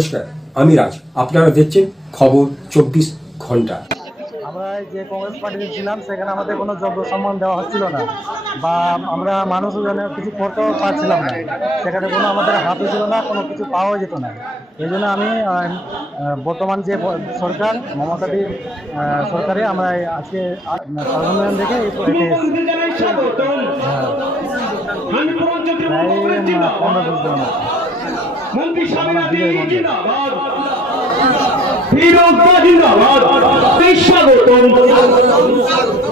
নমস্কার, আমি রাজ। আপনারা দেখছেন খবর 24 ঘন্টা। আমরা যে কংগ্রেস পার্টিতে ছিলাম সেখানে আমাদের কোনো যোগ্য সম্মান দেওয়া হচ্ছিল না, বা আমরা মানুষও যেন কিছু করতেও পারছিলাম না। সেখানে কোনো আমাদের হাতও ছিল না, কোনো কিছু পাওয়া যেত না। এই জন্য আমি বর্তমান যে সরকার মমতাদির সরকারে আমরা আজকে সম্মেলন দেখে প্রায় 15-20 জন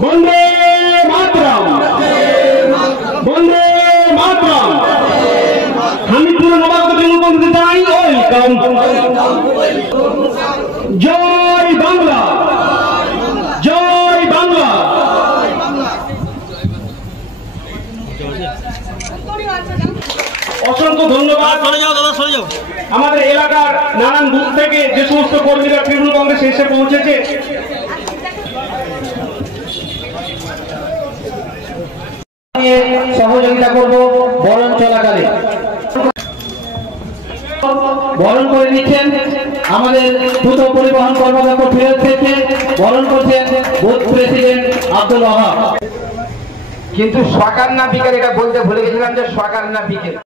বন্দে মাতরম, বন্দে মাতরম। হামিদপুর নবাগত মুখ্যমন্ত্রী জানাই ওয়েলকাম। জয় বাংলা, জয় বাংলা। অসংখ্য ধন্যবাদ। আমাদের এলাকার নানান দূর থেকে যে সমস্ত কর্মীরা তৃণমূল কংগ্রেস এসে পৌঁছেছে, সহযোগিতা করব বরণ চলাকালে। বরণ করে নিচ্ছেন আমাদের দ্রুত পরিবহন কর্মকর্তা ফিরোজ থেকে, বরণ করছেন বুথ প্রেসিডেন্ট আব্দুল ওয়াহাব। কিন্তু সরকার না বিকেল, এটা বলতে ভুলে গেছিলাম যে সরকার না বিকেল।